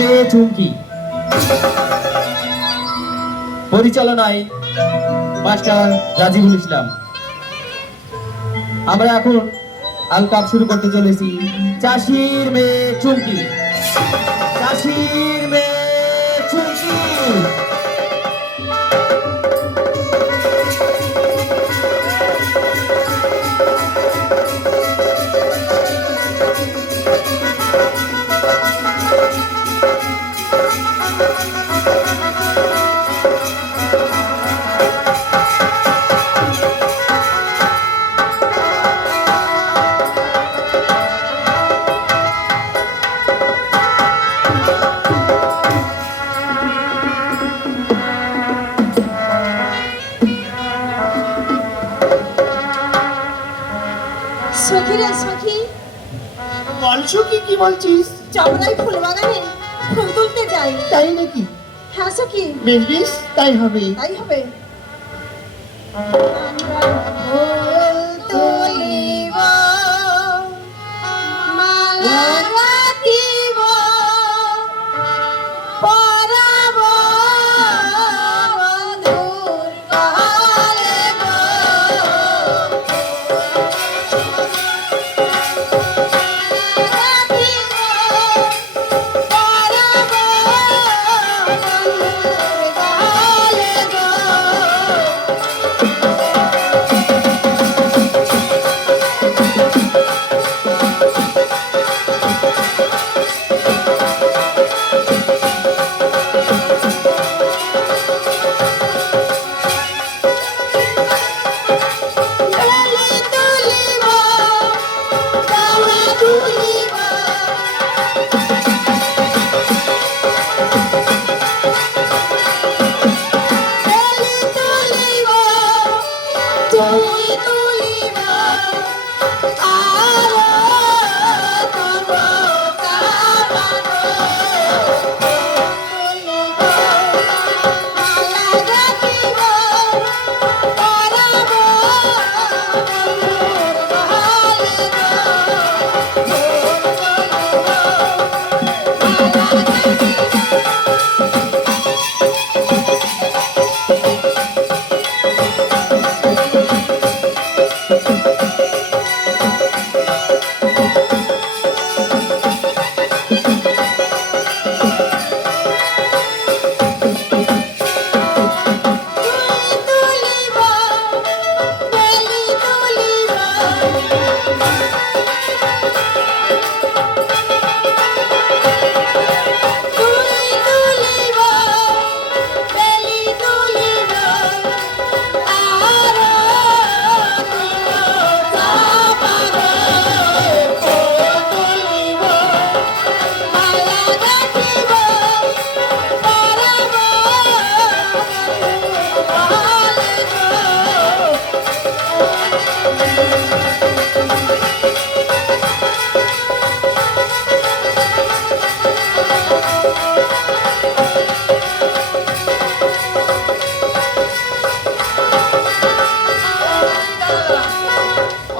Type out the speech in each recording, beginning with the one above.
মেয়ে চুমকি, পরিচালনায় মাস্টার রাজিবুল ইসলাম। আমরা এখন আলকাপ শুরু করতে চলেছি। চাষির মেয়ে চুমকি, চাষির মেয়ে চুমকি। সখী রে সখী, বলছো কি বলছিস? চমড়াই ফুল বাগানে ফুল তুলতে যাই। তাই নাকি? হ্যাঁ সখী, বেশ বেশ, তাই হবে। তাই হবে। ফুল তুলিব, মালা গাঁথিব, পরাব বন্ধুর গলে গো।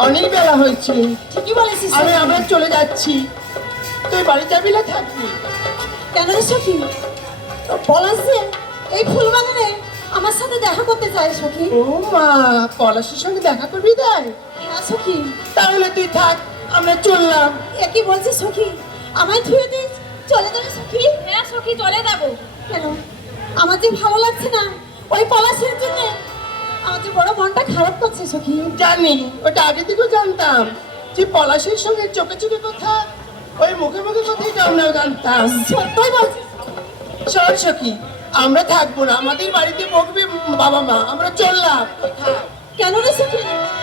অনেক বেলা হয়েছে, ঠিকই বলেছিস। আমরা চলে যাচ্ছি। তুই বাড়ি যাবি না থাকবি? কেন রে সখী? পলাশে এই ফুল বাগানে আমার সাথে দেখা করতে চাই সখী। ও মা, পলাশের সঙ্গে দেখা করবি তাই? হ্যাঁ সখী। তাহলে তুই থাক, আমরা চললাম। একই বলছিস সখী, আমায় ধুয়ে দিস, চলে যাবে সখী? হ্যাঁ সখী, চলে যাবো। কেন? আমার যে ভালো লাগছে না ওই পলাশের জন্য, আমার যে বড় মনটা খারাপ করছে সখী। জানি, ওটা আগে থেকেও জানতাম যে পলাশের সঙ্গে চোখে চোখে কথা, ওই মুখে মুখে কথাই আমরাও জানতাম। সত্যই বলছিস? শোন সখী, আমরা থাকবো না, আমাদের বাড়িতে বকবে বাবা মা, আমরা চললাম। তুই থাক। কেন রে সখী?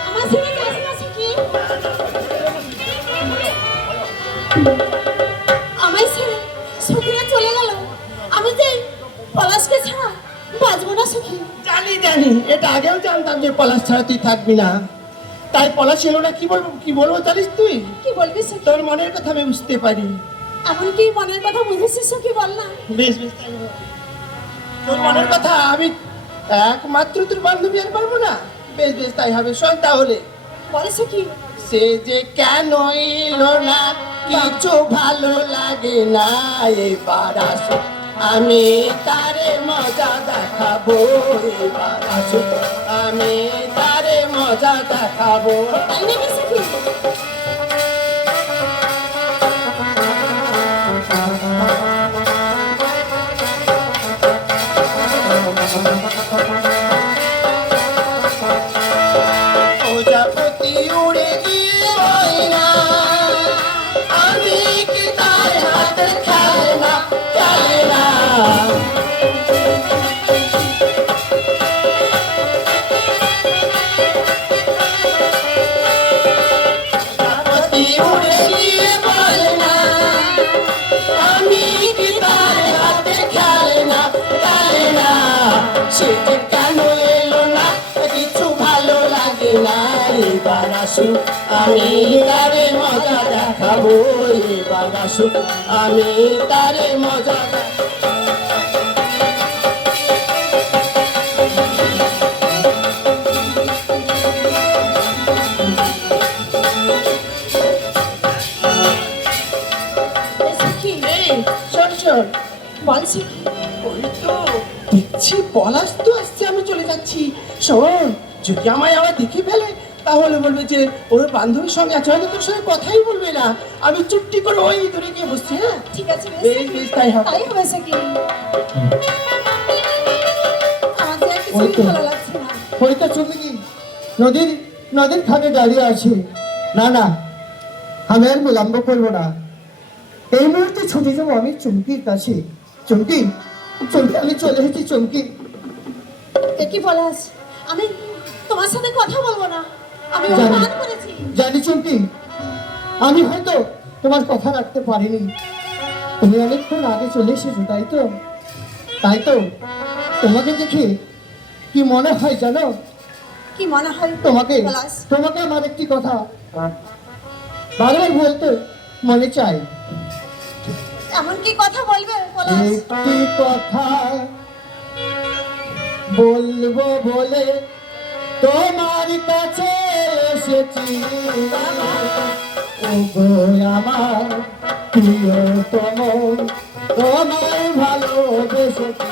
আমার ছেড়ে যাস না সখী। আমায় ছেড়ে সখীরা চলে গেল, আমি যে পলাশকে ছাড়া বাঁচবো না সখী। জানি জানি, এটা আগেও জানতাম যে পলাশ ছাড়া তুই থাকবি না। তাই পলাশ এলো না, কি বলবো জানিস তুই? কি বলবি সখী? তোর মনের কথা আমি বুঝতে পারি। এমন কি মনের কথা বুঝেছিস সখী, বল না। বেশ বেশ, তাই হবে। তোর মনের কথা আমি একমাত্র তোর বান্ধবী আর পারবো না। বেশ বেশ, তাই হবে। শোন তাহলে, বলে সখী। সে যে কেন এলো না কিছু ভালো লাগে না, এবার আসো আমি তারে মজা দেখাবো, এবার আসো আমি তারে মজা দেখাবো। তাই নাকি সখী? প্রজাপতি উড়ে গিয়ে ময়না, আমি কি তার হাতে খেলনা, খেলনা। প্রজাপতি উড়ে গিয়ে ময়না, আমি কি তার হাতে খেলনা, খেলনা। সে যে কেন এলো না, কিছু ভালো লাগে না, এবার আসুক আমি তারে মজা দেখাবো, এবার আসুক আমি তারে মজা দেখাবো। এ সখী, এই শোন শোন, বল সখী। ওই তো দেখছি পলাশ তো আসছে, আমি চলে যাচ্ছি। শোন, যদি আমায় আবার দেখে ফেলে তাহলে বলবে যে ওর বান্ধবীর সঙ্গে আছে, হয়তো তোর সঙ্গে কথাই বলবে না। আমি চুপটি করে ওই দূরে গিয়ে বসছি। হ্যাঁ ঠিক আছে, বেশ বেশ সখী। বেশ, তাই হবে। তাই হবে সখী। আমার যে আর ওই কিছুই তো। ভালো লাগছে না। হয়তো চুমকি নদীর নদীর খানে দাঁড়িয়ে আছে। না না, আমি আর বিলম্ব করবো না, এই মুহূর্তে ছুটে যাবো আমি চুমকির কাছে। চুমকি, চুমকি, আমি চলে এসেছি চুমকি। এ কি পলাশ, আমি তোমার সাথে কথা বলবো না, আমি জানি। অপমান করেছি। জানি চুমকি, আমি হয়তো তোমার কথা রাখতে পারিনি। তুমি অনেকক্ষণ আগে চলে এসেছো, তাই তো? তাই তো তোমাকে দেখে কি মনে হয় জানো? কি মনে হয় তোমাকে পলাশ? তোমাকে আমার একটি কথা বারবার বলতে মনে চাই। এমন কি কথা বলবে পলাশ? একটি কথা বলবো বলে তোমার কাছে এসেছি, ওগো আমার প্রিয়তম, তোমায় ভালোবেসেছি।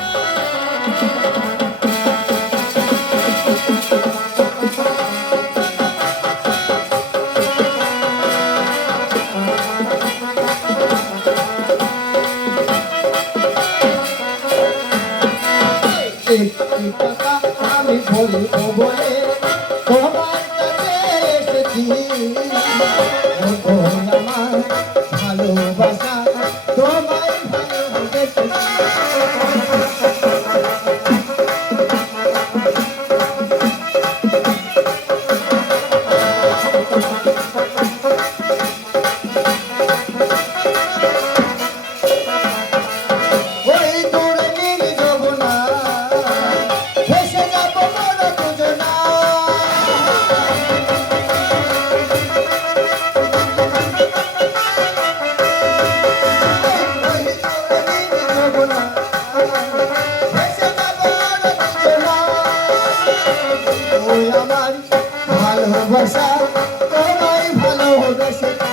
একটি কথা আমি বলবো বলে তোমার কাছে এসেছি, ওগো আমার ভালোবাসা, তোমায় ভালোবেসেছি। ওই দূরে নীল যমুনা, ভেসে যাবো মোরা দুজনা। ওই দূরে নীল যমুনা, ভেসে যাবো মোরা দুজনা। ওই আমার ভালোবাসা, তোমায় ভালোবেসেছি।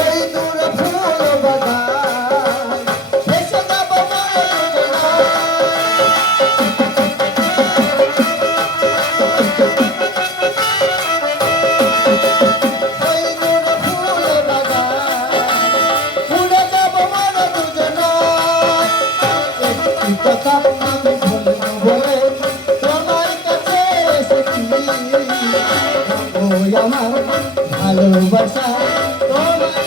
ওই দূরে ফুল বাগান, ভেসে যাবো মোরা দুজনা। ওই দূরে ফুল বাগান, উড়ে যাবো মোরা দুজনা। একটি কথা আমি বলবো বলে তোমার কাছে এসেছি, ওই আমার ভালোবাসা, তোমায়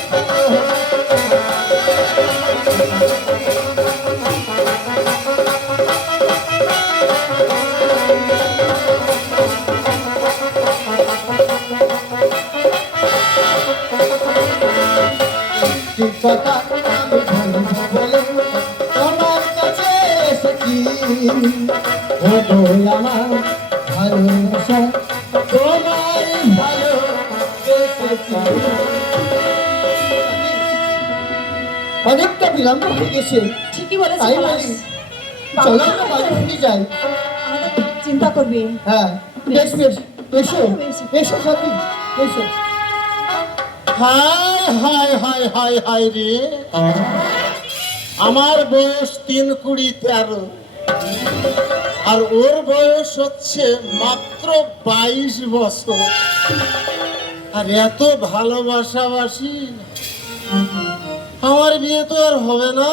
একটি কথা আমি বলবো বলে তোমার কাছে এসেছি, ওগো আমার ভালোবাসা, তোমায় ভালোবেসেছি। অনেকটা বিলম্ব হয়ে গেছে। ঠিকই বলেছে তাই পলাশ। বলি, বাবা চলো কি আমরা করবে? বাড়ি ফিরে যাই। আমাদের চিন্তা করবে। হ্যাঁ, বেশ বেশ, এসো এসো সখী, এসো। হায় হায় হায় হায় হায় রে, আমার বয়স 3-20-13, আর ওর বয়স হচ্ছে মাত্র 22 বছর। আর এত ভালোবাসাবাসি, আমার বিয়ে তো আর হবে না।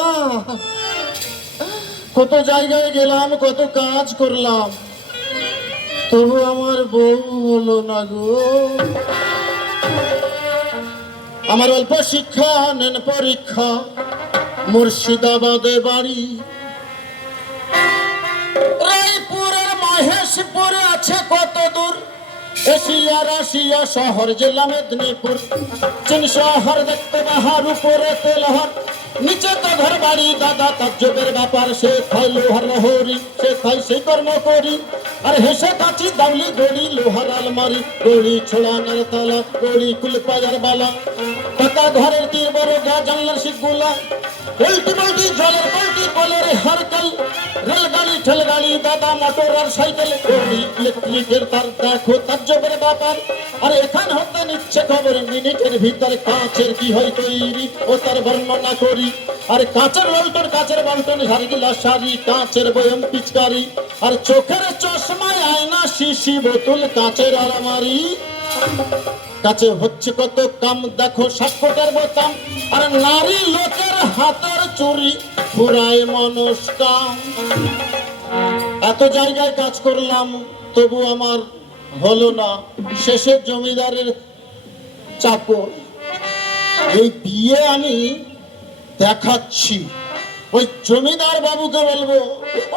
কত জায়গায় গেলাম, কত কাজ করলাম, তবু আমার বউ হলো না গো। আমার অল্প শিক্ষা, নেন পরীক্ষা, মুর্শিদাবাদে বাড়ি। রায়পুরের মহেশপুরে আছে কত দূর, এশিয়া রাশিয়া শহর জেলা মেদিনীপুর। চীন শহর দেখতে বাহার, উপরে তেলহর, নিচে তো ঘর বাড়ি। দাদা তাজ্জবের ব্যাপার, সে খাই লোহার হরি, সে খাই সেই কর্ম করি। আর হেসে কাছি দাউলি গড়ি, লোহার আলমারি, গড়ি ছোড়ানোর তালা, গড়ি কুল পাজার বালা। টাকা ঘরের তীর বড় গা, জানলার শিখগুলা, উল্টি পাল্টি জলের পাল্টি কলের হারকাল। রেলগাড়ি ঠেলগাড়ি, দাদা মোটর আর সাইকেল, গড়ি ইলেকট্রিকের তার। দেখো তাজ্জবের ব্যাপার, আর এখান হতে নিচ্ছে খবর মিনিটের ভিতর। কাঁচের কি হয় তৈরি, ও তার বর্ণনা করি। আর কাঁচের লল্টন, কাঁচের বল্টন, ঝাড়গিলা শাড়ি, কাঁচের বয়ম পিচকারি। আর চোখের চশমায় আয়না, শিশি বোতল, কাঁচের আলমারি। কাছে হচ্ছে কত কাম, দেখো 60 ফুটের বোতাম। আর নারী লোকের হাতের চুরি, পুরায় মনস্কাম। এত জায়গায় কাজ করলাম, তবু আমার হলো না। শেষে জমিদারের চাকর। এই বিয়ে আমি দেখাচ্ছি, ওই জমিদার বাবুকে বলবো,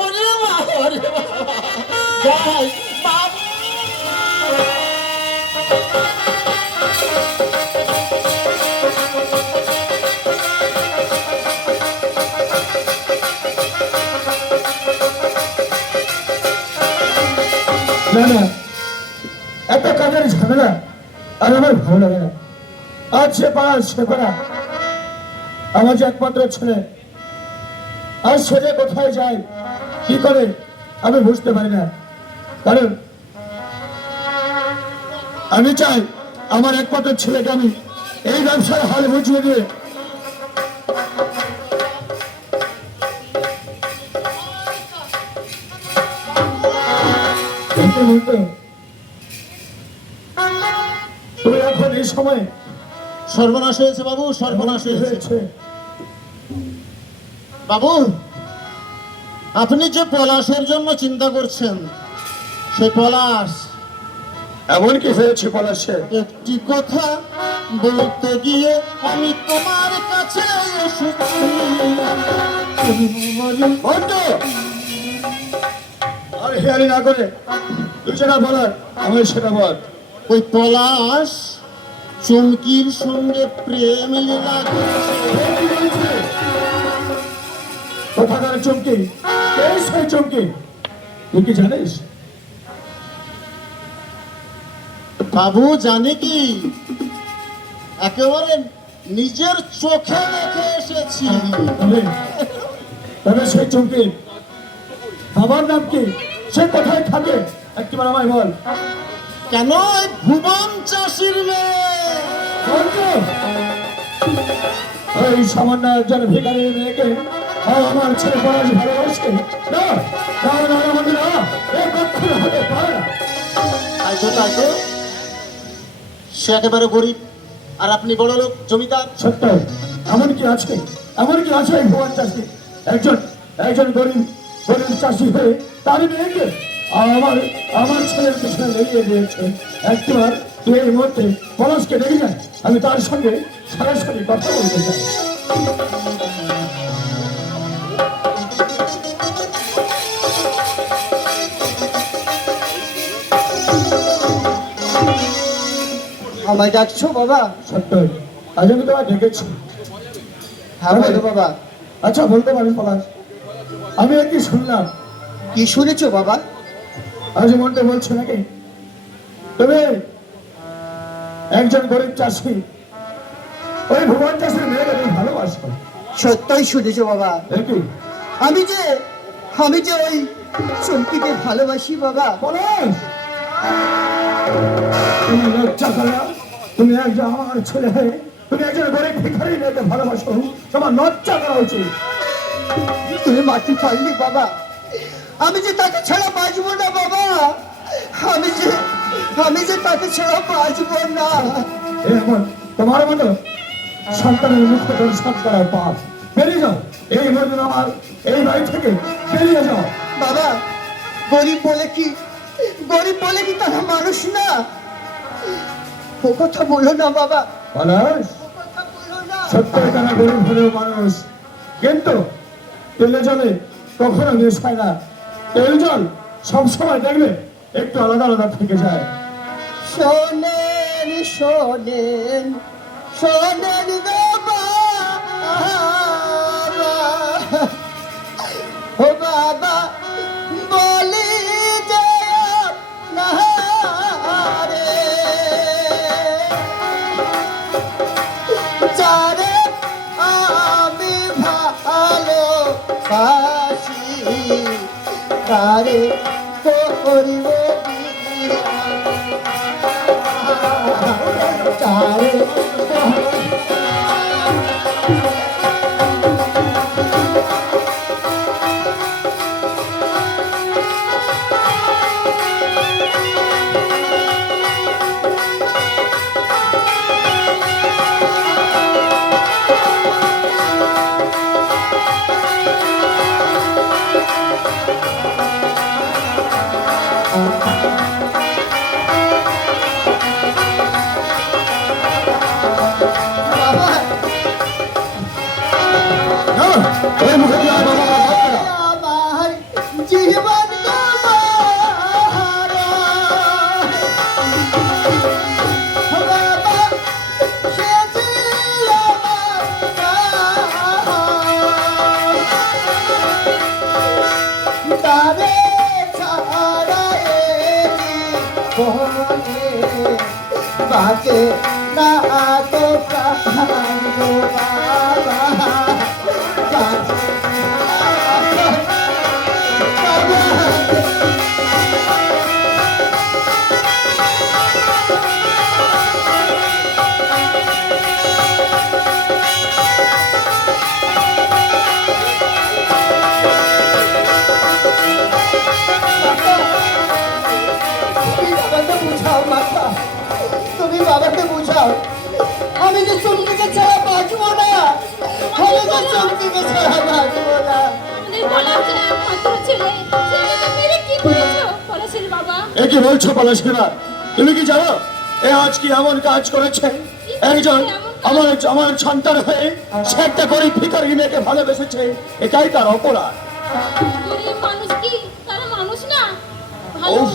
ওরে বাবা, ওরে বাবা, যাই বাবু। না না, এত কাজের ঝামেলা আর আমার ভালো লাগে না। আজ সে পাড়া সে পাড়া, আমার যে একমাত্র ছেলে, আর সে যে কোথায় যায় কি করে আমি বুঝতে পারি না। কারণ আমি চাই আমার একমাত্র ছেলেকে আমি এই ব্যবসার হাল বুঝিয়ে দিয়ে তুমি এখন এই সময় সর্বনাশ হয়েছে বাবু, সর্বনাশ হয়েছে। বাবু, আপনি যে পলাশের জন্য চিন্তা করছেন, সেই পলাশ এমন কি হয়েছে পলাশে? একটি কথা বলতে গিয়ে আমি তোমার কাছে এসেছি। বন্ধ! আর হেয়ারি না করে তুই যেটা বলার আমি সেটা বল। ওই পলাশ চুমকির সঙ্গে প্রেম লীলা করেছে। কোথাকার চমকি? কে সেই চমকি? তুই কি জানিস? বাবু জানে কি, একেবারে নিজের চোখে দেখে এসেছি। তবে সেই চমকি বাবার নাম কি? সে কোথায় থাকে একবার আমায় বল। কেন এই ভুবন চাষির মেয়ে? বন্ধ! এই সামান্য একজন ভিখারির মেয়েকে আমার ছেলে পড়াশ ভালোবাসে না? না না না না বন্ধু, না, এ কখনো হতে পারে না। তাই তো, তাই তো। সে একেবারে গরিব, আর আপনি বড় লোক জমিদার। সত্য, এমন কি আছে, এমন কি আছে এই ভুবন চাষি? একজন একজন গরিব গরিব চাষি হয়ে তার মেয়েকে আমার আমার ছেলের পিছনে লেগিয়ে দিয়েছে। একবার তুই এই মুহূর্তে পলাশকে দেখি না, আমি তার সঙ্গে সরাসরি কথা বলতে চাই। আমায় ডাকছো বাবা? সত্য, আজ আমি তোমায় ডেকেছি। হ্যাঁ বলো বাবা। আচ্ছা বলতে পারি পলাশ, আমি আর কি শুনলাম? কি শুনেছো বাবা? আজ মনটা বলছে নাকি তবে একজন গরিব চাষি ওই ভুবন চাষির মেয়েকে তুমি ভালোবাসো? সত্যই শুনেছো বাবা। দেখি আমি যে ওই চুমকিকে ভালোবাসি বাবা। পলাশ, তুমি লজ্জা করো না? তুমি একজন আমার ছেলে হয়ে তুমি একজন গরিব ভিখারি মেয়েকে ভালোবাসো, তোমার লজ্জা করা উচিত। তুমি মাটি পারলি বাবা, আমি যে তাকে ছাড়া বাঁচবো না বাবা। আমি যে তাকে ছাড়া বাঁচবো না। এখন তোমার মতো সন্তানের মুখ দর্শন করার পাপ। বেরিয়ে যাও এই মধ্যে আমার এই বাড়ি থেকে, বেরিয়ে যাও। বাবা, গরিব বলে কি তারা মানুষ না? ও কথা বলো না বাবা, পলাশ, ও কথা বলো না। সত্যি তারা গরিব হলেও মানুষ, কিন্তু তেলে জলে কখনো মিশ হয় না। তেল জল সবসময় দেখবে একটু আলাদা আলাদা থেকে যায়। শোনেন শোনেন শোনেন গো বাবা, ও বাবা বলি যে না রে, যারে আমি ভালোবাসি তারে করিব তারে। বাবা, না, ওই মুখে দিয়ে আর বাবা আমার ভাববে না। আমার জীবন তোমার, বাবা সে ছিল আমার, তারে ছাড়া বলে বাঁচে না তো প্রাণ গো বাবা, বাঁচে তুমি বাবাকে বুঝাও মাথা, তুমি বাবাকে বুঝাও। আমি যে চুমকিকে ছাড়া বাঁচবো না, আমি যে চুমকিকে ছাড়া বাঁচবো না। আমাদের পলাশের একমাত্র ছেলে, ছেলেটাকে মেরে কি করেছো পলাশের বাবা? এ কি বলছো পলাশ কিনা? তুমি কি জানো এ আজ কি এমন কাজ করেছে? একজন আমার সন্তান হয়ে সে একটা গরিব ভিখারি মেয়েকে ভালোবেসেছে, এটাই তার অপরাধ। গরিব মানুষ কি তারা মানুষ না? উফ,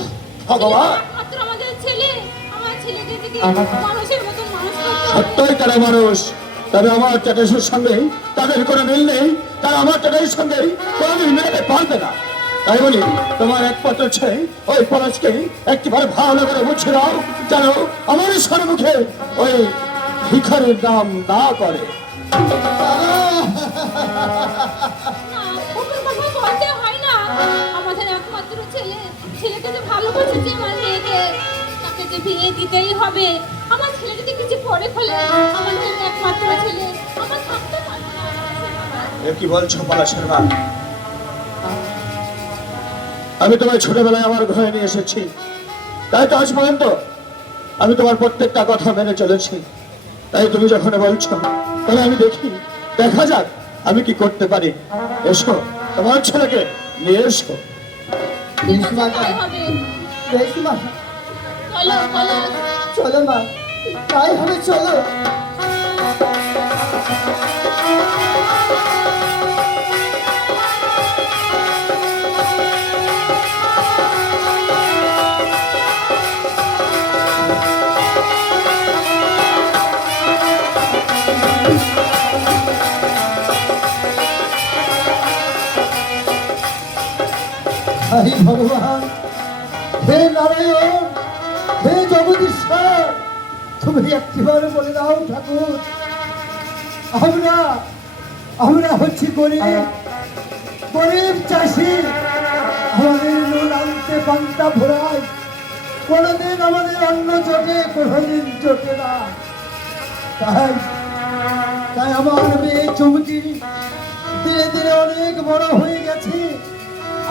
ভগবান। ছেলেটা একমাত্র আমাদের ছেলে, আমার ছেলেকে যদি মানুষের মতন মানুষ করতে হয়, সত্যই তারা মানুষ, তবে আমার ট্যাটাসের সঙ্গে তাদের কোনো মিল নেই। তারা আমার ট্যাটাসের সঙ্গে কোনোদিন মেলাতে পারবে না। তাই বলি তোমার একমাত্র ছেলে ওই পলাশকে একটিবার ভালো করে বুঝে দাও, যেন আমার সম্মুখে ওই ভিখারির নাম না করে। না, ওকে কথা বলতে হয় না। আমাদের একমাত্র ছেলে, ছেলেকে যে ভালোবাসেছে আমার মেয়েকে, তাকে যে বিয়ে দিতেই হবে। আমার ছেলে যদি কিছু করে ফেলে, আমার মেয়ে একমাত্র ছেলে, আমার থাকতে পারবে না। এ কি বলছো পলাশের মা? আমি তোমায় ছোটবেলায় আমার ঘরে নিয়ে এসেছি, তাই তো আজ পর্যন্ত আমি তোমার প্রত্যেকটা কথা মেনে চলেছি। তাই তুমি যখন বলছো তাহলে আমি দেখা যাক আমি কি করতে পারি। এসো, তোমার ছেলেকে নিয়ে এসো। বেশ মা, তাই হবে। বেশ মা, চলো পলাশ। চলো মা, তাই হবে, চলো। হাই ভগবান, হে নারায়ণ, হে জগদীশ্বর, তুমি একটিবার বলে দাও ঠাকুর, আমরা আমরা হচ্ছি গরিব গরিব চাষি, আমাদের নুন আনতে পান্তা ভরায়, কোনোদিন আমাদের অন্ন জোটে, কোনোদিন জোটে না। তাই তাই আমার মেয়ে চুমকি ধীরে ধীরে অনেক বড় হয়ে গেছে।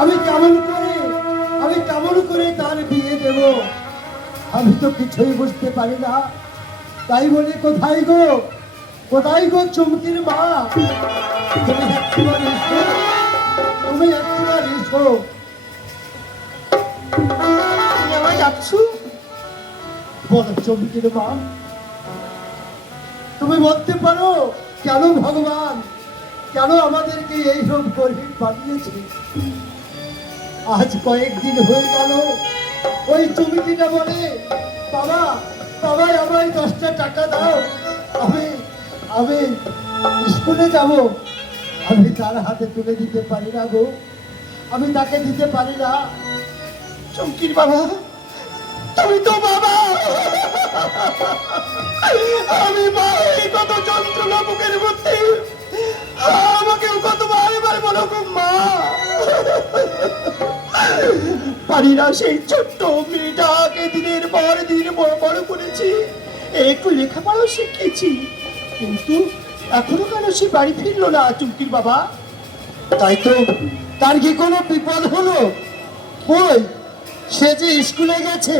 আমি কেমন করে তার বিয়ে দেব, আমি তো কিছুই বুঝতে পারি না। তাই বলি কোথায় গো চুমকির মা, তুমি একবার এসো, তুমি একবার এসো। তুমি আমায় ডাকছো? বলো চুমকির মা, তুমি বলতে পারো কেন ভগবান, কেন আমাদেরকে এইসব গরিব বানিয়েছে? আজ কয়েকদিন হয়ে গেল ওই চুমকিটা বলে, বাবা বাবা আমায় 10টা টাকা দাও, আমি স্কুলে যাব। আমি তার হাতে তুলে দিতে পারি না গো, আমি তাকে দিতে পারি না। চমকির বাবা, তুমি তো বাবা। আমি মা হয়ে কত যন্ত্রণা বুকের মধ্যে, আমাকেও কত বারবার বলো গো মা। পারি না সেই ছোট্ট মেয়েটাকে দিনের পর দিন বড় করেছি, একটু লেখাপড়াও শিখিয়েছি, কিন্তু এখনো কেন সে বাড়ি ফিরলো না চুমকির বাবা? তাই তো, তার কি কোনো বিপদ হলো? কই, সে যে স্কুলে গেছে,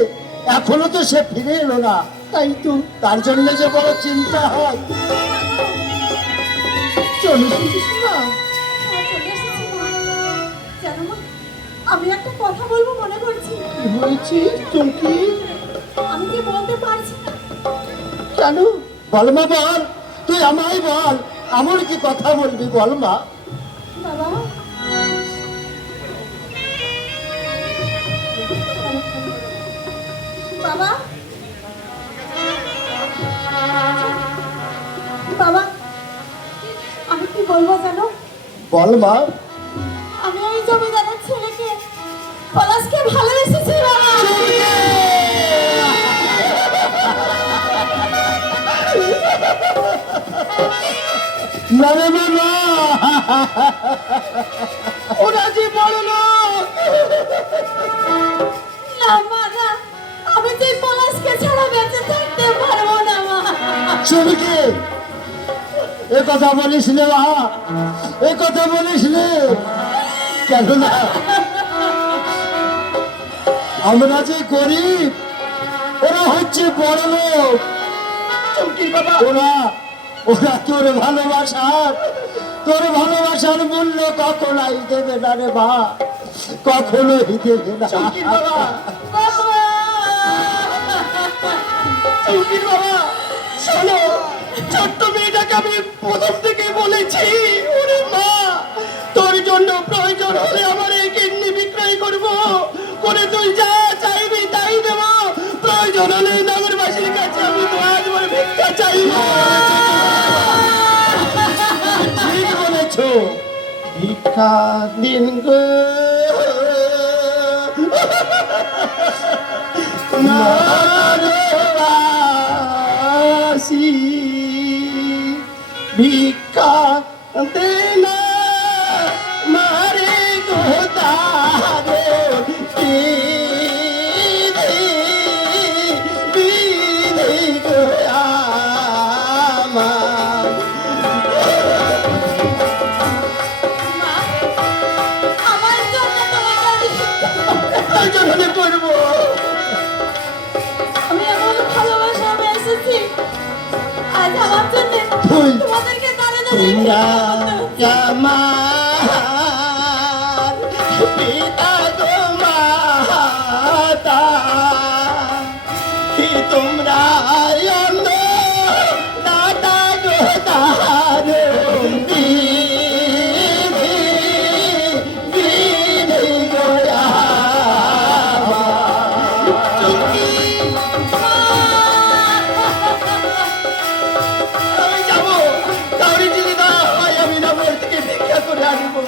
এখনো তো সে ফিরে এলো না। তাই তো, তার জন্য যে বড় চিন্তা হয়। চলে এসেছিস না? হ্যাঁ, চলে এসেছি মা। জানো মা, আমি একটা কথা বলবো মনে করছি, কি হয়েছে চমকি? আমি কি বলতে পারছি না। কেন? বল মা বল, তুই আমায় বল, আমার কি কথা বলবি বল মা। বাবা, বাবা, বাবা, আমি কি বলবো জানো? বল মা। আমি ওই জমিদারের ছেলেকে পলাশকে ভালোবেসেছি বাবা। না না না না, ওরা যে বড় লোক। না মা, না, আমি যে পলাশকে ছাড়া বেঁচে থাকতে পারবো না মা। চুমকি, এ কথা বলিস নে মা, এ কথা বলিস নে। কেন না, আমরা যে গরিব, ওরা হচ্ছে বড় লোক। চমকির বাবা, ওরা তোর ভালোবাসার মূল্য কখনোই দেবে না রে মা, কখনোই দেবে না। চমকির বাবা, চমকির বাবা, শোনো, ছোট্ট মেয়েটাকে আমি প্রথম থেকে বলেছি, ওরে মা, তোর জন্য প্রয়োজন হলে আমার এই কিডনি বিক্রয় করবো, করে তুই যা চাইবি তাই দেব, প্রয়োজন হলে নগরবাসীর কাছে আমি আজ বলে ভিক্ষা চাইবো। ঠিক বলেছ, ভিক্ষা দিন গো নগরবাসী, ভিক্ষা দেনা মারে গোদারে বিধি গো আমার। মা, আমার জন্য তোমাকে আমি প্রয়োজনে করবো। আমি এমন ভালোবাসা আমি এসেছি, আজ আমার জন্য তুই- তোমাদেরকে দাঁড়ে তোমরা দাঁড়িয়ে আমার পিতা গো মাতা, কি তোমরা অন্ধ দাদা গো দারুণ বিধি বিধি গো আমার। চুমকি, আমি যাবো, কাউরি যদি না হয় আমি নগর থেকে ভিক্ষা করে আনবো।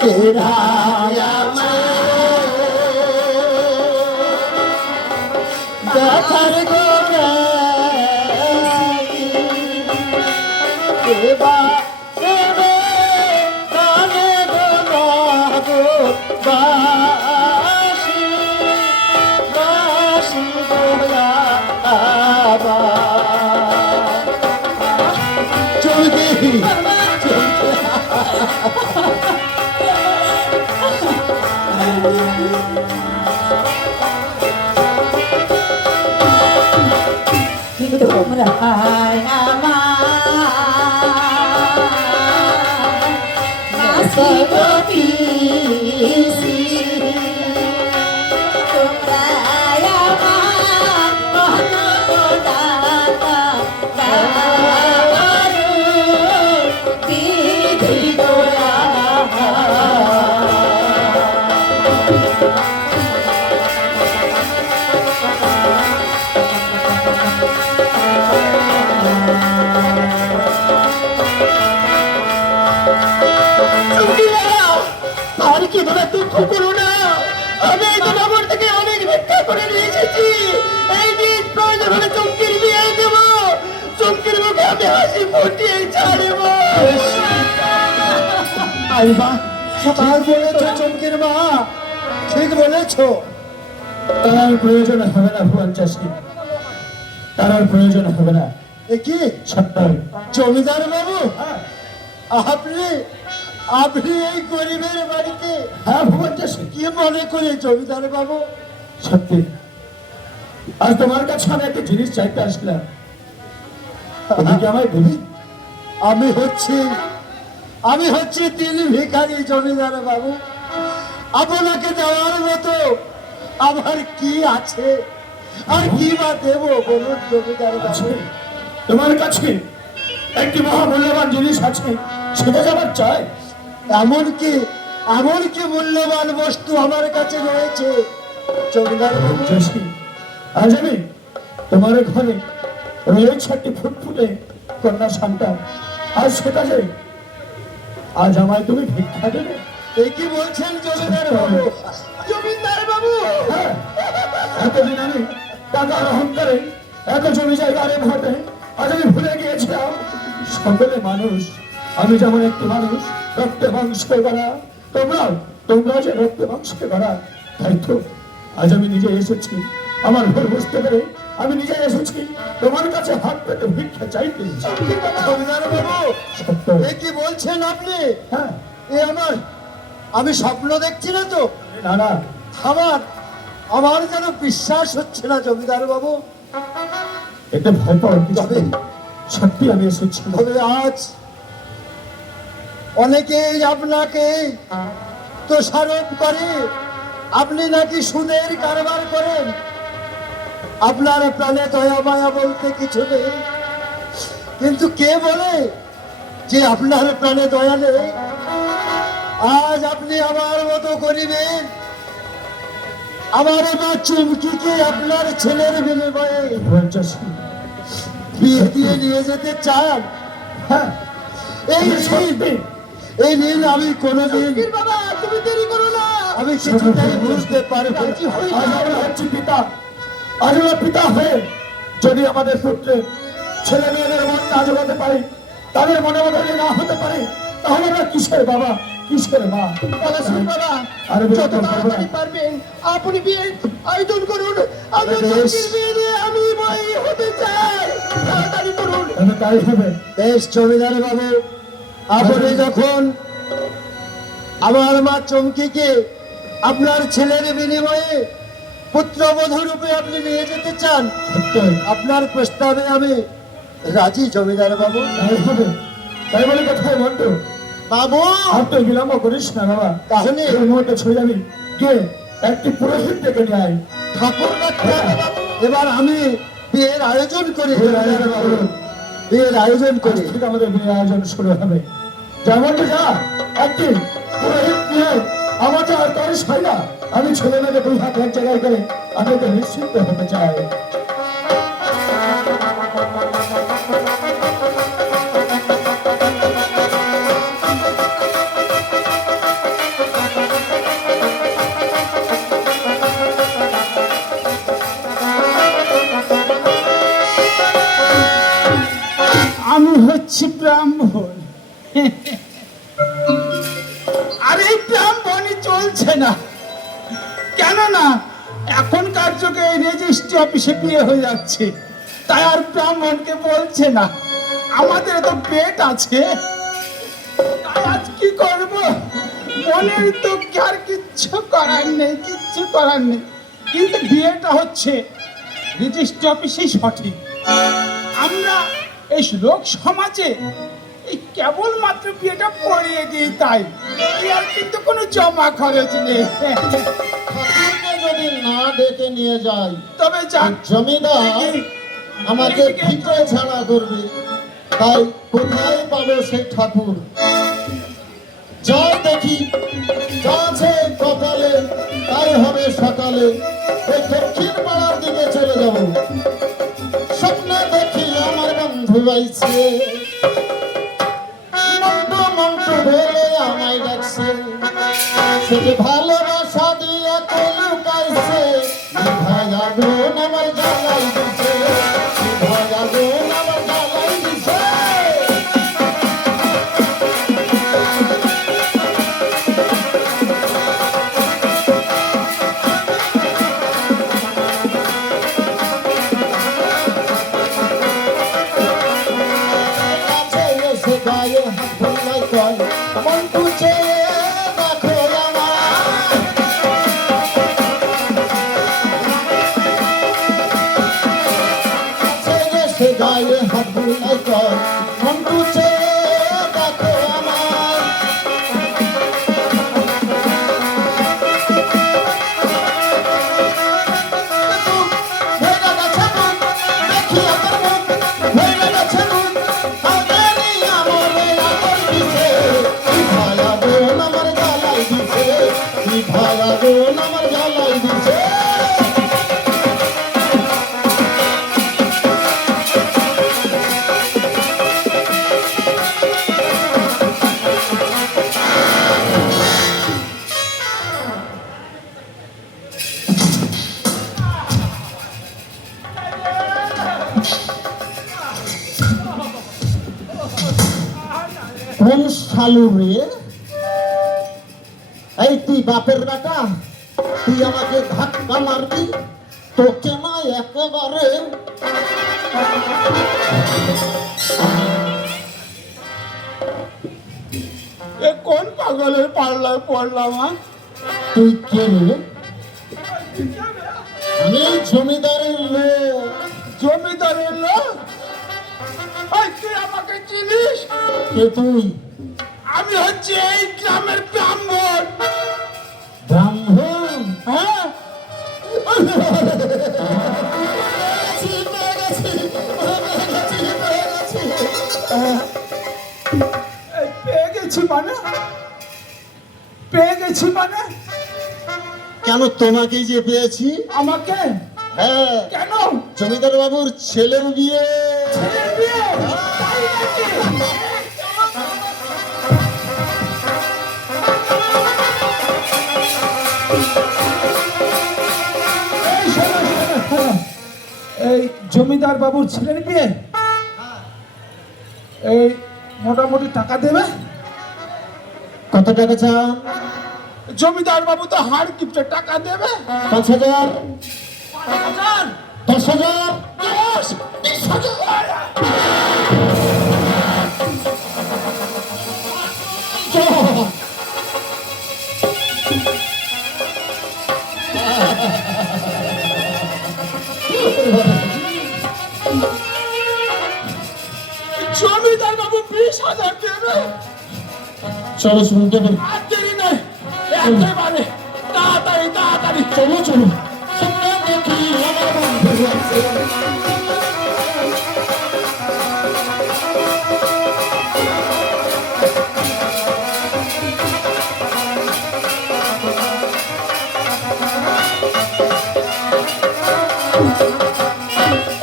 তেরা দেখার গো বা দেবে কানে গো বাসি বাসি গোয়া আবা চলবে তোমরা আমার মাসি গো পিসি তোমরা আমার মহাদাতা দারু বিধি দোয়া আর কি ভাবে দুঃখ করো না, আমি এই তো নগর থেকে অনেক ভিক্ষা করে নিয়ে এসেছি। এই দিন প্রয়োজন হলে চমকির বিয়ে দেব, চমকির মুখে আমি হাসি ফুটিয়ে ছাড়ব। আরে মা, সকাল বলেছ চমকির মা, ঠিক বলেছ। তার আর প্রয়োজন হবে না ভুবন চাষি, তার আর প্রয়োজন হবে না। এ কি সত্তর জমিদার বাবু, আপনি আপনি এই গরিবের বাড়িতে হ্যাঁ ভুবন চাষি, কি মনে করে জমিদার বাবু? সত্যি আজ তোমার কাছে আমি একটা জিনিস চাইতে আসলাম, তুমি কি আমায় দেবে? আমি হচ্ছি তিন ভিখারি জমিদার বাবু। আপনাকে দেওয়ার মতো আমার কি আছে, আর কি বা দেব বলুন জমিদার আছে বাবু? তোমার কাছে একটি মহামূল্যবান জিনিস আছে, সেটা যাবার চাই। এমনকি মূল্যবান বস্তু আমার কাছে রয়েছে জমিদার বাবু। চাষি, আজ আমি তোমার ঘরে রয়েছে একটি ফুটফুটে কন্যা সন্তান, আজ সেটা যে আজ আমায় তুমি ভিক্ষা দেবে? এই কি বলছেন জমিদার বাবু? জমিদার বাবু, হ্যাঁ, এতদিন আমি টাকার অহংকারে এত জমি জায়গার ভোটে আজ আমি ভুলে গিয়েছিলাম সকলে মানুষ, আমি যেমন একটি মানুষ রক্তে মাংসে গড়া, তোমরা যে রক্তে মাংসে গড়া, তাই তো আজ আমি নিজে এসেছি আমার ভুল বুঝতে পেরে, আমি নিজে এসেছি তোমার কাছে হাত পেতে ভিক্ষা চাইতে। জমিদার বাবু, সত্য, এই কি বলছেন আপনি? হ্যাঁ, আমি স্বপ্ন দেখছি না তো? না না, আমার যেন বিশ্বাস হচ্ছে না জমিদার বাবু। এতে ভয় পাওয়ার কিছু নেই, সত্যি আমি এসেছি। তবে আজ অনেকেই আপনাকে দোষারোপ করে আপনি নাকি সুদের কারবার করেন, আপনার প্রাণে দয়া মায়া বলতে কিছু নেই। কিন্তু কে বলে যে আপনার প্রাণে দয়া নেই? আজ আপনি আমার মতো করিবেন, আমার মা চুমকিকে আপনার ছেলের বিনিময়ে ভুবন চাষি, বিয়ে দিয়ে নিয়ে যেতে চান। হ্যাঁ, এই সত্যি এই নীল আমি কোনোদিন বাবা তুমি দেরি করো না, আমি কিছুটাই বুঝতে পারবো না। আজ আমরা হচ্ছি পিতা, আজ আমরা পিতা হয়ে যদি আমাদের পুত্রের ছেলে মেয়েদের মন না জোগাতে পারি, তাদের মনে মনে না হতে পারে, তাহলে আমরা কিসের বাবা, কিসের মা? পলাশীর বাবা, আরে যত তাড়াতাড়ি পারবেন আপনি বিয়ে আয়োজন করুন। আমি চুমকির বিয়ে দিয়ে আমি বই হতে চাই, তাড়াতাড়ি করুন। তাই হবে। বেশ জমিদার বাবু, আপনি যখন আমার মা চমকিকে আপনার ছেলের বিনিময়ে পুত্রবধূ রূপে আপনি নিয়ে যেতে চান, সত্যই আপনার প্রস্তাবে আমি রাজি জমিদার বাবু। তাই হবে। তাই বলে কোথায় বন্ধু, বাবু, আর তো বিলম্ব করিস না বাবা, তাহলে এই মুহূর্তে ছড়ে যাবি গিয়ে একটি পুরোহিত ডেকে নিয়ে আয়। ঠাকুর ডাকতে হবে বাবু। এবার আমি বিয়ের আয়োজন করি বিয়ের আয়োজন করুন। বিয়ের আয়োজন আজ করি। থেকে আমাদের বিয়ের আয়োজন শুরু হবে। যেমন যা একটি পুরোহিত নিয়ে আমাকে আর তার সাইনা, আমি ছেলে মেয়েকে দুই হাত এক জায়গায় করে আমি তো নিশ্চিন্ত হতে চাই। আমি হচ্ছি ব্রাহ্মণ, চলছে না, কেননা এখনকার যুগে রেজিস্ট্রি অফিসে বিয়ে হয়ে যাচ্ছে, তাই আর ব্রাহ্মণকে বলছে না। আমাদের তো পেট আছে, তাই আজ কি করব, মনের তো আর কিচ্ছু করার নেই, কিচ্ছু করার নেই। কিন্তু বিয়েটা হচ্ছে রেজিস্ট্রি অফিসেই সঠিক। আমরা এই লোক সমাজে এই কেবলমাত্র বিয়েটা পড়িয়ে দিই, তাই আর কিন্তু কোনো জমা খরচ নেই। ঠাকুরকে যদি না ডেকে নিয়ে যাই, তবে যাক, জমিদার আমাকে ভিতরে ছাড়া করবে। তাই কোথায় পাবো সেই ঠাকুর? যাই দেখি, যা আছে কপালে তাই হবে সকালে। ওই দক্ষিণ পাড়ার দিকে চলে যাব। স্বপ্নে দেখি আমার বন্ধু আইছে, মন্টু মন্টু বলে আমায় ডাকছে। সে যে ভালোবাসা দিয়ে লুকাইছে, ভাই আগুন আমার জ্বালাই দিছে, ভাই আগুন আমার জ্বালাই দিছে। কাছে এসে গায়ে হাত ভুলাই কয়, মন্টু চেয়ে দেখো আমার। কাছে এসে গায়ে হাত ভুলাই কয়, মন্টু চেয়ে দেখো আমার। ভেঙে গেছে বুক, দেখি আমার মুখ, ভেঙে গেছে বুক, আমারই আমলে আগুন দিছে, ভাই আগুন আমার জ্বালাই দিছে, ভাই আগুন আমার জ্বালাই দিছে। কোন শালু রে? এই তুই বাপের বেটা, তুই আমাকে ধাক্কা মারবি? তোকে না একেবারে এ কোন পাগলের পাল্লায় পড়লাম? তুই কে রে? আমি জমিদারের লোক। জমিদারের লোক? ওই তুই আমাকে চিনিস? কে তুই? আমি হচ্ছে এই গ্রামের ব্রাহ্মণ। ব্রাহ্মণ? হ্যাঁ, এই পেয়ে গেছি মানে? পেয়ে গেছি মানে? কেন তোমাকেই যে পেয়েছি। আমাকে? হ্যাঁ, কেন? জমিদার বাবুর ছেলের বিয়ে। ছেলের বিয়ে? তাই নাকি? এই শোনো, শোনো, শোনো। এই জমিদার বাবুর ছেলের বিয়ে, এই মোটামুটি টাকা দেবে। কত টাকা চান? জমিদার বাবু তো হাড় কিপটে, টাকা দেবে। 5,000, 5,000, 10,000, 10, 20,000। জমিদার বাবু 20,000 দেবে। চলো শুনতে পারি। আর দেরি নয়, একেবারে তাড়াতাড়ি তাড়াতাড়ি চলো চলো। স্বপ্নে দেখি আমার বন্ধু আছে।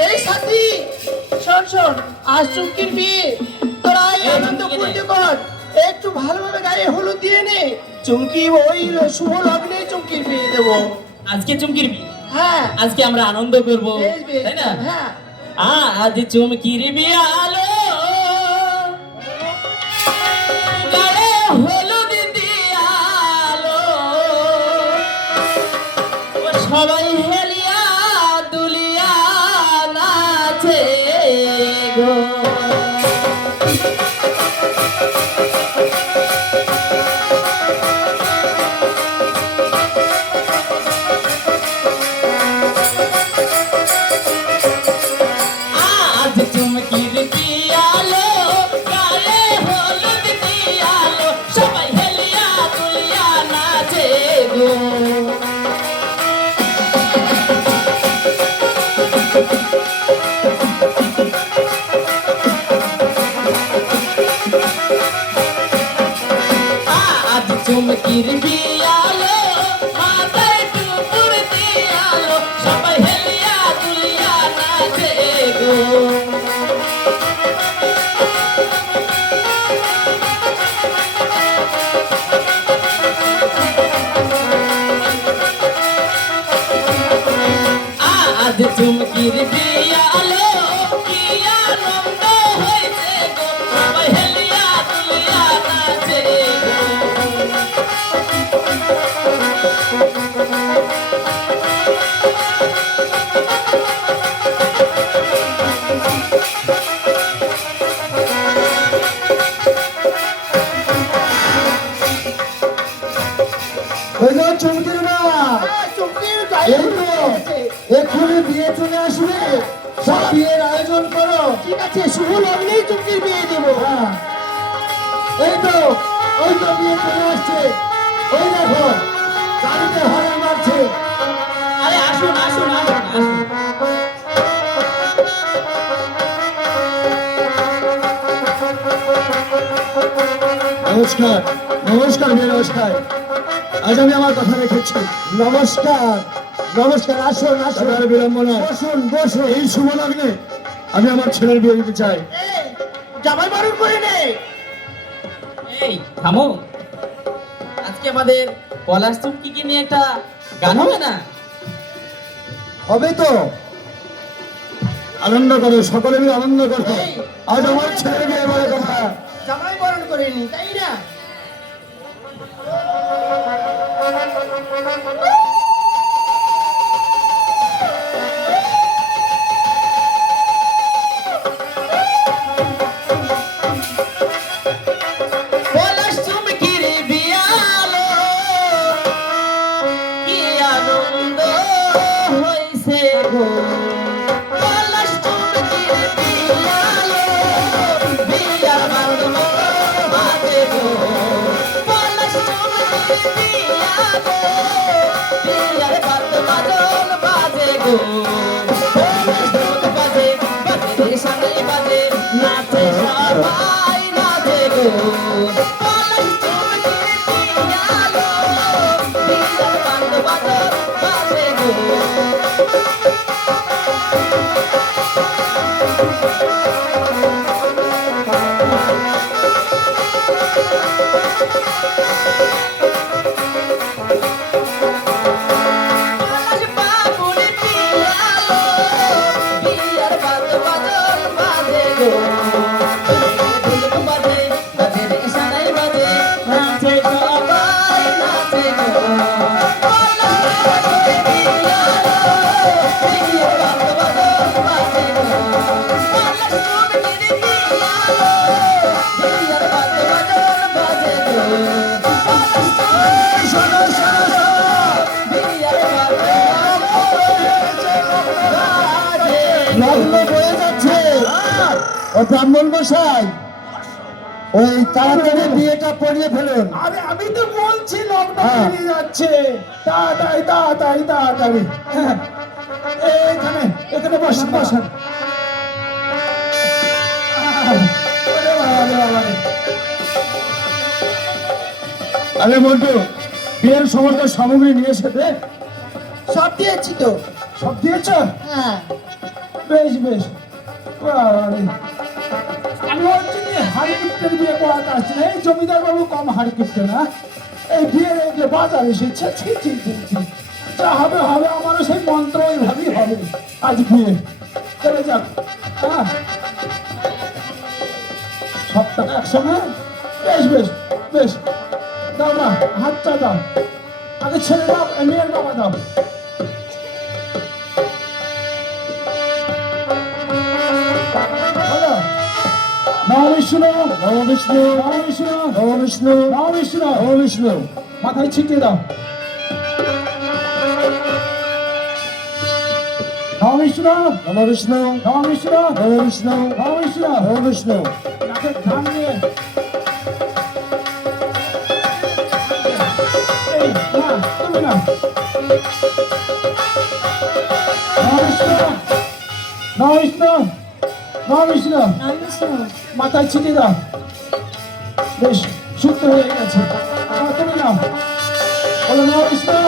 এই সাথী, শোন শোন, আজ চুমকির বিয়ে, তোরা এই আনন্দ করতে কর, একটু ভালোভাবে গায়ে হলুদ দিয়ে নে। চুমকি ওই শুভ লগ্নে চুমকির বিয়ে দেবো। আজকে চুমকির বিয়ে, হ্যাঁ, আজকে আমরা আনন্দ করব, বেশ বেশ, তাই না? হ্যাঁ। আজ চুমকির বিয়ে আলো গায়ে হলুদ দিয়ালো চুমকির বিয়ালো মাথায় টুকুর দিয়ালো সবাই হেলিয়া দুলিয়া নাচে গো আজ চুমকির বিয়ালো কি আনন্দ হয়েছে গো সবাই হেলিয়া দুলিয়া নাচে গো ওই যে চুমকির মা, চুমকির গায়ে এই তো, এক্ষুনি বিয়ে চলে আসবে, সব বিয়ের আয়োজন করো। ঠিক আছে, শুভ লগ্নেই চুমকির বিয়ে দেবো। হ্যাঁ, এই তো, ওই তো বিয়ে চলে আসছে, ওই দেখো গাড়িতে হর্ন মারছে। আরে আসুন আসুন আসুন আসুন নমস্কার, নমস্কার মেয়ে, নমস্কার। আজ আমি আমার কথা রেখেছি। নমস্কার, নমস্কার, আসুন আসুন, আর বিলম্ব নয়, বসুন বসুন। এই শুভ লগ্নে আমি আমার ছেলের বিয়ে দিতে চাই। এই, জামাই বারণ করে নে। এই থামো আজকে আমাদের পলাশ চুমকিকে নিয়ে একটা গান হবে না হবে তো, আনন্দ করো, সকলে মিলে আনন্দ করো। এই, আজ আমার ছেলের বিয়ে বলে কথা। জামাই বারণ করে নি, তাই না? পলাশ চুমকির বিয়ালো কি আনন্দ হইছে গো পলাশ চুমকির বিয়ালো বিয়ার বাঁধন বাজে গো পলাশ চুমকির বিয়ালো বিয়ার বাঁধন বাজে গো পলাশ ঢোল বাজে বাজে রে সানাই বাজে নাচে সবাই নাচে গো পলাশ চুমকির বিয়ালো বিয়ার বাঁধন বাজে গো পলাশ বাবুর বিয়ালো বিয়ার বাঁধন বাজে গো ঢোলক বাজে বাজে রে সানাই বাজে নাচে সবাই নাচে গো পলাশ বাবুর বিয়ালো বিয়ার বাঁধন বাজে গো পলাশ চুমকির বিয়ালো বিয়ার বাঁধন বাজে গো পলাশ চুমকির শোনো, শোনো, শোনো। বিয়ার বাঁধন বাজে লগ্ন বয়ে যাচ্ছে। ও ব্রাহ্মণ মশাই, ওই তাড়াতাড়ি বিয়েটা পড়িয়ে ফেলুন। আরে আমি তো বলছি লকডাউন হ্যাঁ। বেরিয়ে যাচ্ছে, তাড়াতাড়ি তাড়াতাড়ি তাড়াতাড়ি। হ্যাঁ, এখানে এখানে বসেন বসেন। ওরে বাবা রে বাবা রে। আরে বন্ধু, বিয়ের সমস্ত সামগ্রী নিয়ে এসে সব দিয়েছি তো। সব দিয়েছ? হ্যাঁ, বেশ বেশ। বাবা রে। আমি বলছি যে হাড়ি কিপ্টের বিয়ে করাতে আসছি না, এই জমিদার বাবু কম হাড়ি কিপ্টে না। এই বিয়ের এই যে বাজার এসেছে, ছি ছি ছি ছি, যা হবে হবে, আমারও সেই মন্ত্র ওইভাবেই হবে আজ বিয়ে। চলে যাক। হ্যাঁ, সব টাকা একসঙ্গে, বেশ বেশ বেশ। দাও না, হাতটা দাও, আগে ছেলে দাও, মেয়ের বাবা দাও। হলো? নম বিষ্ণু, নম বিষ্ণু, নম বিষ্ণু, নম বিষ্ণু, নম বিষ্ণু। নম বিষ্ণু। মাথায় ছিটিয়ে দাও। নম বিষ্ণু, নম বিষ্ণু, নম বিষ্ণু, নম বিষ্ণু, নম বিষ্ণু। নম বিষ্ণু। নাকে ঘাম নিয়ে। এই, না, তুমি না। নম বিষ্ণু, নম বিষ্ণু, নম বিষ্ণু। মাথায় ছিটিয়ে দাও। বেশ শুদ্ধ হয়ে গেছে। তুমি নাও, বলো নাও বিষ্ণু,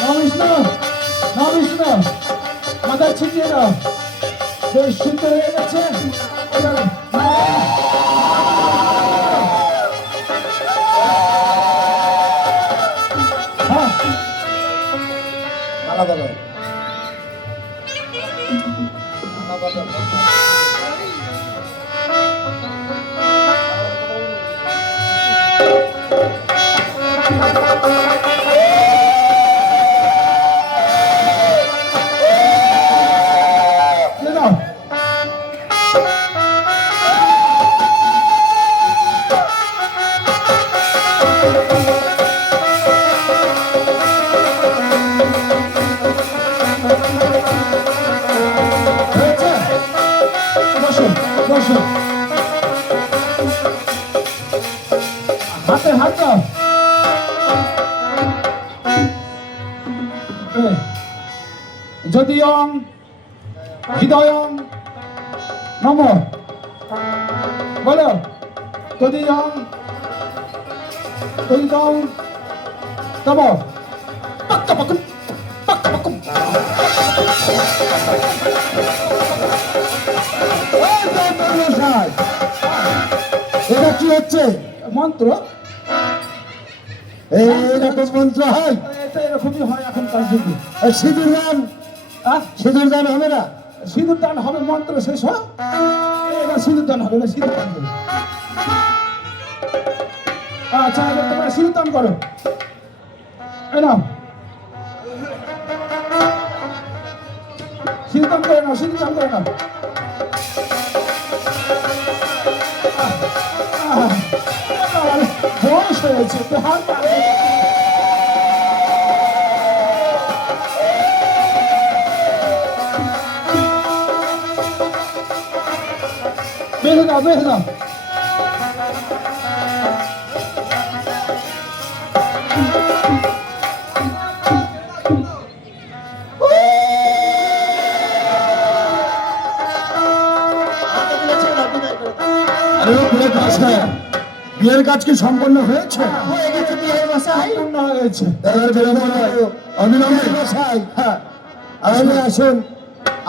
নাও বিষ্ণু, নাও বিষ্ণু, মাথায় ছিটিয়ে দাও। বেশ শুদ্ধ হয়ে গেছে। এবার হ্যাঁ, মালা বলো, মালা বলো। দিয়ে দাও। হয়েছে? বসো, বসো। হাতে হাত দাও। যদিয়ং হৃদয়ং নম, বলো তদিয়ং তদিদং তব পাক্কাপাকুম পাক্কাপাকুম। এটা কি হচ্ছে? মন্ত্র এইরকম মন্ত্র হয়? এটা এরকমই হয় এখনকার যুগে। আর সিঁদুর দান, সিঁদুর দান হবে না? সিঁদুর দান হবে, মন্ত্র শেষ হয় এবার সিঁদুর দান হবে, এবার সিঁদুর দান হবে। আচ্ছা, এবার তোমরা সিঁদুর দান করো। এই নাও, সিঁদুর দান করে নাও, সিঁদুর দান করে নাও। বয়স হয়েছে তো হাত বেঁধে দাও, বেঁধে দাও। আরে বিয়ের কাজ, বিয়ের কাজ কি সম্পন্ন হয়েছে? হয়ে গেছে বিয়ের মশাই। পূর্ণ হয়েছে। এবার বেরোবো না, অবিলম্বে। মশাই, হ্যাঁ, তাহলে আসুন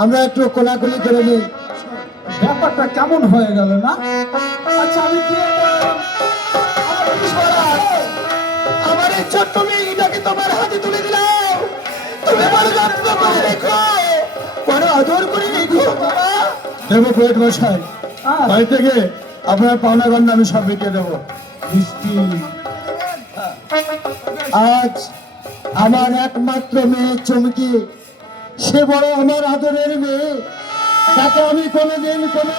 আমরা একটু কোলাকুলি করে নিই। ব্যাপারটা কেমন হয়ে গেল না? আচ্ছা, আমি কি আমার বিশ্বরাজ, আমার এই ছোট্ট মেয়েটাকে তোমার হাতে তুলে দিলাম। তুমি বড় যত্ন করে রেখো, বড় আদর করে রেখো বাবা। দেবো পেট মশাই, বাড়ি থেকে আপনার পাওনা গন্ডা আমি সব বিকে দেবো। মিষ্টি আজ আমার একমাত্র মেয়ে চমকি, সে বড় আমার আদরের মেয়ে, তাকে আমি কোনোদিন কোনো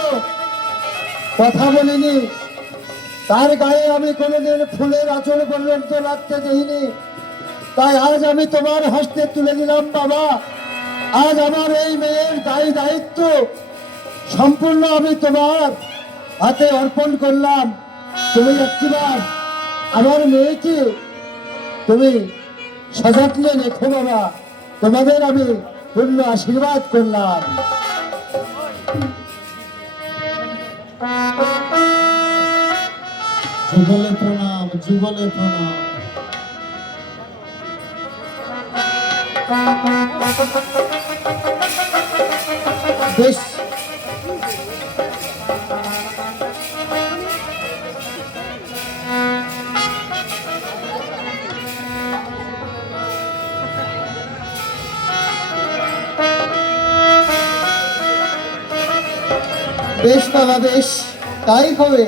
কথা বলিনি, তার গায়ে আমি কোনোদিন ফুলের আঁচল পর্যন্ত রাখতে দেইনি। তাই আজ আমি তোমার হস্তে তুলে দিলাম বাবা। আজ আমার এই মেয়ের দায়িত্ব সম্পূর্ণ আমি তোমার হাতে অর্পণ করলাম। তুমি একটিবার আমার মেয়েকে তুমি সযত্নে রেখো বাবা। তোমাদের আমি পূর্ণ আশীর্বাদ করলাম। যুগলে প্রণাম, যুগলে প্রণাম। বেশ, বেশ বাবা, বেশ, তাই হবে।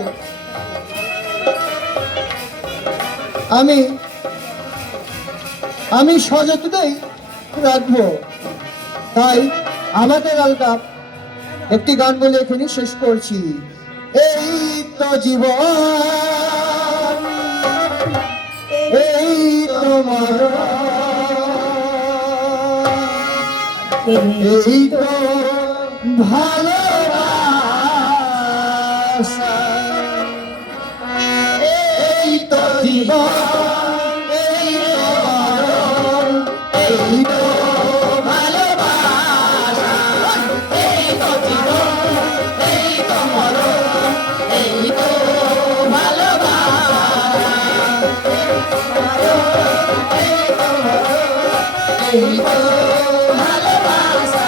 আমি সযত্নেই রাখবো। তাই আমাদের আলকাপ একটি গান বলে এখানে শেষ করছি। এই তো জীবন, এই তো মরণ, এই তো ভালোবাসা, এই তো জীবন, এই তো মরণ, এই তো ভালোবাসা, এই তো জীবন, এই তো মরণ, এই তো ভালোবাসা। এই তো ভালোবাসা।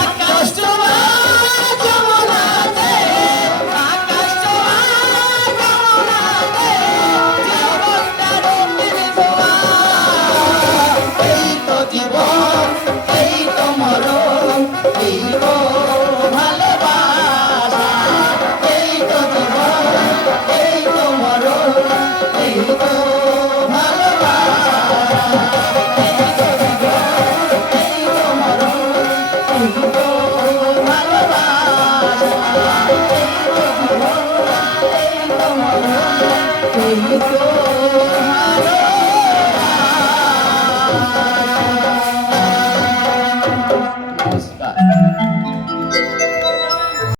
আকাশ তোমার যমুনাতে, আকাশ তোমার যমুনাতে, জীবনটা রঙিন ছোঁয়া। এই তো জীবন, এই তো মরণ, এই তো ভালোবাসা। এই তো জীবন, এই তো মরণ, এই তো ভালোবাসা। এই তো জীবন, এই তো মরণ, এই তো ভালোবাসা। এই তো জীবন, এই তো মরণ, এই তো